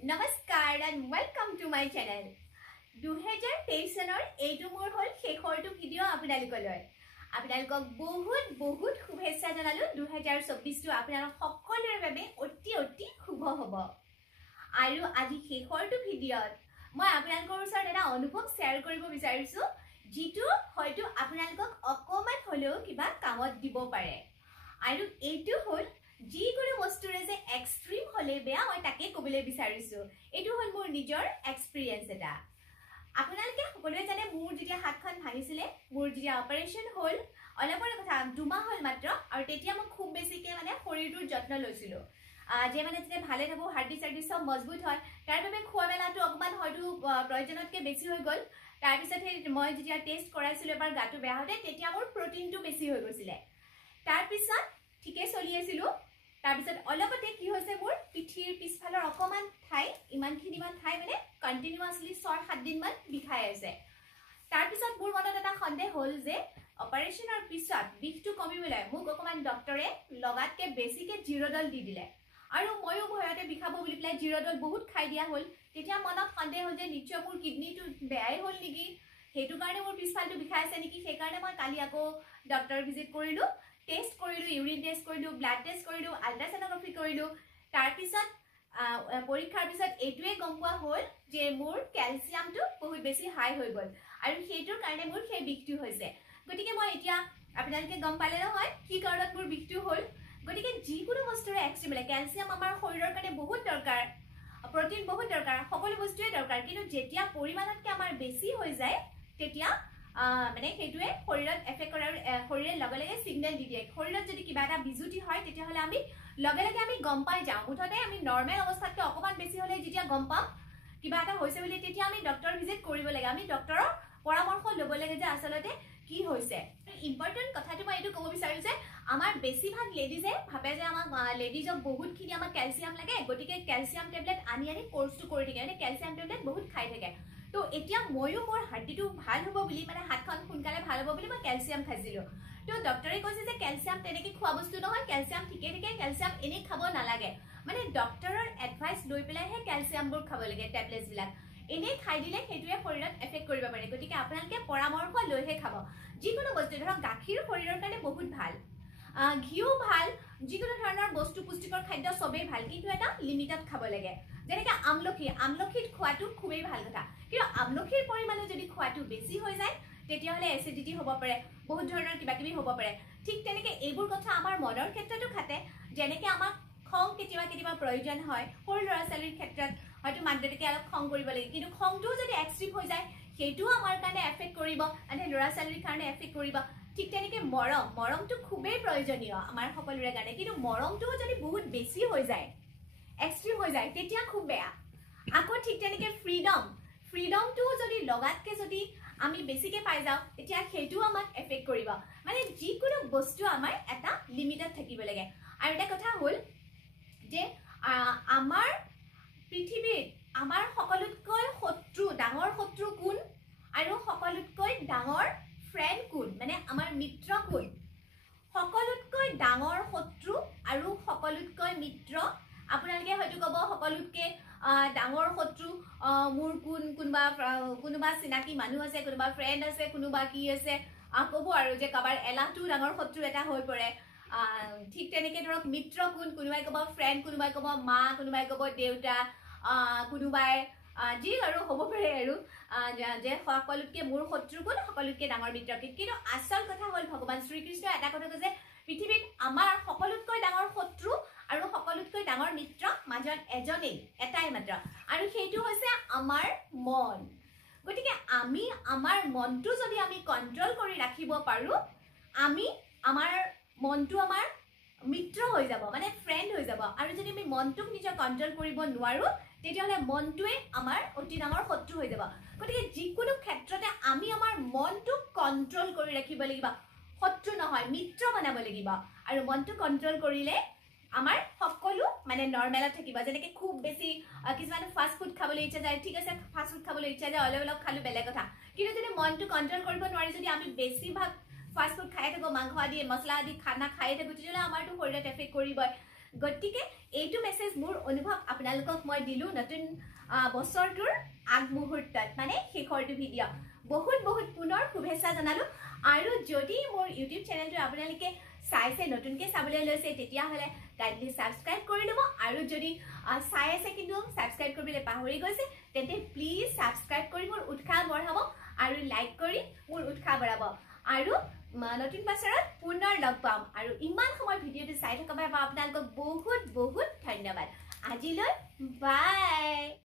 Namaskar and welcome to my channel. 2023 চনৰ এইটো মোৰ হল শেষৰটো ভিডিও আপোনালোকলৈ। আপোনালোকক বহুত শুভেচ্ছা জনালো। 2024 টো আপোনালোক সকলোৰে বাবে অতি শুভ হ'ব। আৰু আজি শেষৰটো ভিডিওত মই আপোনালোকৰ ওচৰত এটা অনুভৱ শ্বেয়াৰ কৰিব বিচাৰিছো, যিটো হয়তো আপোনালোকক অকমান হলেও কিবা কামত দিব পাৰে। আৰু এইটো হল যিকোনো বস্তুৰে যে এক্সট্ৰিম হলে বেয়া মই তাকে কবলৈ বিচাৰিছো। এইটো হল মোৰ নিজৰ এক্সপেৰিয়েন্স এটা। আপোনালোকে সকলোৱে জানে মোৰ যেতিয়া হাতখন ভাঙিছিলে, মোৰ যেতিয়া অপাৰেচন হল, অলপৰ কথা 2 মাহ হল মাত্ৰ, আৰু তেতিয়া মই খুব বেছিকে মানে শৰীৰটোৰ যত্ন লৈছিলো। যে মানে যেতিয়া ভালে থাকো, হাৰ্ডি চাৰ্ডি সব মজবুত হয়, তাৰ বাবে খোৱা মেলাটো অকমান হয়তো প্ৰয়োজনতকে বেছি হৈ গল। তাৰ পিছত মই যেতিয়া টেষ্ট কৰাইছিলো এবাৰ গাটো বেয়া হতে, তেতিয়া মোৰ প্ৰটিনটো বেছি হৈ গৈছিলে। তাৰ পিছত ঠিকে চলি আছিল। তাৰ পিছত অলপতে কি হৈছে, মোৰ পিঠিৰ পিছফালৰ অকমান ঠাই ইমানখিনিমান ঠাই মানে কন্টিনিউয়াসলি 6-7 দিন মান বিষাই আছে। তাৰ পিছত মোৰ মনত এটা সন্দেহ হল যে অপাৰেচনৰ পিছত বিষটো কমিবলৈ মোক অকমান ডক্টৰে লগাতকে বেছিকে জিৰডল দি দিলে, আৰু ময়ো ভয়তে বিষাব বুলি পেলাই জিৰডল বহুত খাই দিয়া হল। তেতিয়া মনত সন্দেহ হল যে নিশ্চয় মোৰ কিডনিটো বেয়াই হল নেকি, সেইটো কাৰণে মোৰ পিছফালটো বিষাই আছে নেকি। সেইকাৰণে মই কালি আকৌ ডক্টৰ ভিজিট কৰিলো, টেষ্ট কৰিলো, ইউৰিন টেষ্ট কৰিলো, ব্লাড টেষ্ট কৰিলো, আল্ট্ৰাছনোগ্ৰাফি কৰিলো। তাৰ পিছত পৰীক্ষাৰ পিছত এইটোৱে গম পোৱা হল যে মোৰ ক্যালসিয়ামটো বহুত বেছি হাই হৈ গল, আৰু সেইটোৰ কাৰণে মোৰ সেই বিষটো হৈছে। গতিকে মই এতিয়া আপোনালোকে গম পালে নহয় কি কাৰণত মোৰ বিষটো হল। গতিকে যিকোনো বস্তুৰে এক্সট্ৰিম হলে, ক্যালসিয়াম আমাৰ শৰীৰৰ কাৰণে বহুত দৰকাৰ, প্ৰটিন বহুত দৰকাৰ, সকলো বস্তুৱে দৰকাৰ, কিন্তু যেতিয়া পৰিমাণতকে আমাৰ বেছি হৈ যায় তেতিয়া মানে সেইটোৱে শৰীৰত এফেক্ট কৰে, আৰু শৰীৰে লগে লগে সিগনেল দি দিয়ে। শৰীৰত যদি কিবা এটা বিজুতি হয় তেতিয়াহলে আমি লগে লগে আমি গম পাই যাওঁ। মুঠতে আমি নৰ্মেল অৱস্থাতকৈ অকমান বেছি হলে যেতিয়া গম পাম কিবা এটা হৈছে বুলি, তেতিয়া আমি ডক্টৰ ভিজিট কৰিব লাগে, আমি ডক্টৰৰ পৰামৰ্শ ল'ব লাগে যে আচলতে কি হৈছে। ইম্পৰ্টেন্ট কথাটো মই এইটো ক'ব বিচাৰো যে আমাৰ বেছিভাগ লেডিজে ভাবে যে আমাক লেডিজক বহুতখিনি আমাক ক্যালসিয়াম লাগে, গতিকে ক্যালসিয়াম টেবলেট আনি কোৰ্সটো কৰি থাকে, মানে ক্যালসিয়াম টেবলেট বহুত খাই থাকে। তো এতিয়া ময়ো মোৰ হাৰ্টিটো ভাল হ'ব বুলি, মানে হাতখন সোনকালে ভাল হ'ব বুলি মই ক্যালসিয়াম খাইছিলো। তো ডক্টৰে কৈছে যে ক্যালসিয়াম তেনেকে খোৱা বস্তু নহয়, ক্যালসিয়াম ঠিকে থাকে, ক্যালসিয়াম এনে খাব নালাগে, মানে ডক্টৰৰ এডভাইস লৈ পেলাইহে ক্যালসিয়ামবোৰ খাব লাগে, টেবলেটছ বিলাক। এনে খাই দিলে সেইটোৱে শৰীৰত এফেক্ট কৰিব পাৰে। গতিকে আপোনালোকে পৰামৰ্শ লৈহে খাব। যিকোনো বস্তু ধৰক গাখীৰ শৰীৰৰ কাৰণে বহুত ভাল, ঘিউ ভাল, যিকোনো ধৰণৰ বস্তু পুষ্টিকৰ খাদ্য সবেই ভাল, কিন্তু এটা লিমিটত খাব লাগে। যেনেকৈ আমলখিত খোৱাটো খুবেই ভাল কথা, কিন্তু আমলখিৰ পৰিমাণে যদি খোৱাটো বেছি হৈ যায় তেতিয়াহলে এচিডিটি হ'ব পাৰে, বহুত ধৰণৰ কিবাকিবি হ'ব পাৰে। ঠিক তেনেকৈ এইবোৰ কথা আমাৰ মনৰ ক্ষেত্ৰতো খাটে। যেনেকৈ আমাক খং কেতিয়াবা প্ৰয়োজন হয়, সৰু ল'ৰা ছোৱালীৰ ক্ষেত্ৰত হয়তো মাক দেউতাকে অলপ খং কৰিব লাগে, কিন্তু খংটোও যদি এক্সট্ৰিম হৈ যায় সেইটোও আমাৰ কাৰণে এফেক্ট কৰিব, মানে ল'ৰা ছোৱালীৰ কাৰণে এফেক্ট কৰিব। ঠিক তেনেকৈ মৰমটো খুবেই প্ৰয়োজনীয় আমাৰ সকলোৰে কাৰণে, কিন্তু মৰমটোও যদি বহুত বেছি হৈ যায়, এক্সট্ৰিম হৈ যায়, তেতিয়া খুব বেয়া। আকৌ ঠিক তেনেকৈ ফ্ৰীডমটোও যদি লগাতকে যদি আমি বেছিকে পাই যাওঁ তেতিয়া সেইটোও আমাক এফেক্ট কৰিব। মানে যিকোনো বস্তু আমাৰ এটা লিমিটত থাকিব লাগে। আৰু এটা কথা হ'ল যে আমাৰ পৃথিৱীত আমাৰ সকলোতকৈ ডাঙৰ শত্ৰু কোন, আৰু সকলোতকৈ ডাঙৰ ফ্ৰেণ্ড কোন, মানে আমাৰ মিত্ৰ কোন। সকলোতকৈ ডাঙৰ শত্ৰু আৰু সকলোতকৈ মিত্ৰ, আপোনালোকে হয়তো ক'ব সকলোতকৈ ডাঙৰ শত্ৰু মোৰ কোনোবা চিনাকি মানুহ আছে, কোনোবা ফ্ৰেণ্ড আছে, কোনোবা কি আছে, ক'ব আৰু যে কাৰোবাৰ এলাহটো ডাঙৰ শত্ৰু এটা হৈ পৰে। ঠিক তেনেকৈ ধৰক মিত্ৰ কোন, কোনোবাই ক'ব ফ্ৰেণ্ড, কোনোবাই ক'ব মা, কোনোবাই ক'ব দেউতা, কোনোবাই যি আৰু হ'ব পাৰে, আৰু যে সকলোতকৈ মোৰ শত্ৰু কোন, সকলোতকৈ ডাঙৰ মিত্ৰ কোন। কিন্তু আচল কথা হ'ল ভগৱান শ্ৰীকৃষ্ণই এটা কথা কৈছে, পৃথিৱীত আমাৰ সকলোতকৈ ডাঙৰ শত্ৰু আৰু সকলোতকৈ ডাঙৰ মিত্ৰ মাজত এজনেই, এটাই মাত্ৰ, আৰু সেইটো হৈছে আমাৰ মন। গতিকে আমি আমাৰ মনটো যদি আমি কন্ট্ৰল কৰি ৰাখিব পাৰো, আমাৰ মনটো আমাৰ মিত্ৰ হৈ যাব, মানে ফ্ৰেণ্ড হৈ যাব। আৰু যদি আমি মনটোক নিজৰ কন্ট্ৰল কৰিব নোৱাৰো তেতিয়াহ'লে মনটোৱে আমাৰ অতি ডাঙৰ শত্ৰু হৈ যাব। গতিকে যিকোনো ক্ষেত্ৰতে আমি আমাৰ মনটোক কন্ট্ৰল কৰি ৰাখিব লাগিব, শত্ৰু নহয় মিত্ৰ বনাব লাগিব। আৰু মনটো কন্ট্ৰল কৰিলে আমাৰ সকলো মানে নৰ্মেলত থাকিব। যেনেকৈ খুব বেছি কিছুমান ফাষ্ট ফুড খাবলৈ ইচ্ছা যায়, ঠিক আছে ফাষ্ট ফুড খাবলৈ ইচ্ছা যায়, অলপ খালো বেলেগ কথা, কিন্তু যদি মনটো কন্ট্ৰল কৰিব নোৱাৰি যদি আমি বেছিভাগ ফাষ্ট ফুড খাই থাকো, মাংস আদি মছলা আদি খানা খাই থাকো, তেতিয়াহ'লে আমাৰতো শৰীৰত এফেক্ট কৰিবই। গতিকে এইটো মেছেজ মোৰ অনুভৱ আপোনালোকে আপোনালোকক মই দিলো নতুন বছৰটোৰ আগমুহূৰ্তত মানে শেষৰটো ভিডিঅ' বহুত পুনৰ শুভেচ্ছা জনালো আৰু যদি মোৰ ইউটিউব চেনেলটো আপোনালোকে চাইছে নতুনকৈ চাবলৈ লৈছে তেতিয়াহ'লে কাইণ্ডলি ছাবস্ক্ৰাইব কৰি ল'ব আৰু যদি চাই আছে কিন্তু ছাবস্ক্ৰাইব কৰিবলৈ পাহৰি গৈছে তেন্তে প্লিজ ছাবস্ক্ৰাইব কৰি মোৰ উৎসাহ বঢ়াব আৰু লাইক কৰি মোৰ উৎসাহ বঢ়াব আৰু নতুন বছৰত পুনৰ লগ পাম আৰু ইমান সময় ভিডিঅ'টো চাই থকা বাবে আপোনালোকক বহুত ধন্যবাদ আজিলৈ বাই